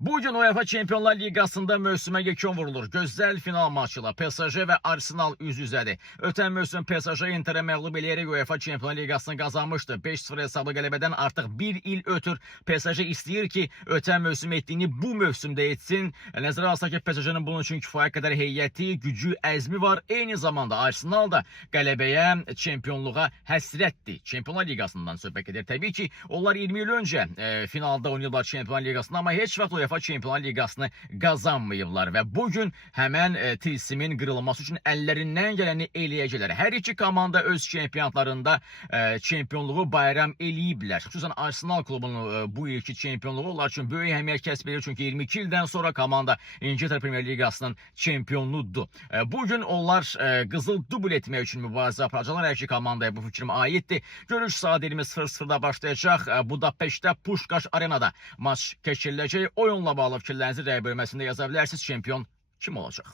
Bugün UEFA Çempionlar Ligasında mövsümə yekun vurulur. Gözəl final maçıyla PSG və Arsenal üz-üzədir. Ötən mövsüm PSG Interə məğlub eləyərək UEFA Çempionlar Ligasını qazanmışdı. 5-0 hesablı qələbədən artıq bir il ötür. PSG istəyir ki, ötən mövsüm etdiyini bu mövsümdə etsin. Nəzərə alsaq ki, PSG-nin bunun üçün kifayət qədər heyəti, gücü, əzmi var. Eyni zamanda Arsenal da qələbəyə, çempionluğa həsrətdir. Çempionlar Ligasından söhbət edir. Təbii ki, onlar 20 il öncə finalda oynayıblar Çempionlar Ligasında, amma heç vaxt UEFA Çempionlar Ligasını qazanmayıblar və bugün həmən tilsimin qırılması üçün əllərindən gələni eləyəcəklər. Hər iki komanda öz çempionatlarında çempionluğu bayram eləyiblər. Xüsusən Arsenal klubunun bu ilki çempionluğu onlar üçün böyük əhəmiyyət kəsb edir. Çünki 22 ildən sonra komanda İngiltərə Premyer Ligasının çempionudur. Bugün onlar qızıl dubl etmək üçün mübarizə aparacaqlar. Hər iki komandaya bu fikrim aiddir. Görüş saat 20:00-da başlayacaq. Budapeştdə Puşkaş Arenada maç keçiriləcək. Oyunla bağlı fikirlərinizi rəy bölməsində yaza bilərsiniz. Çempion kim olacaq?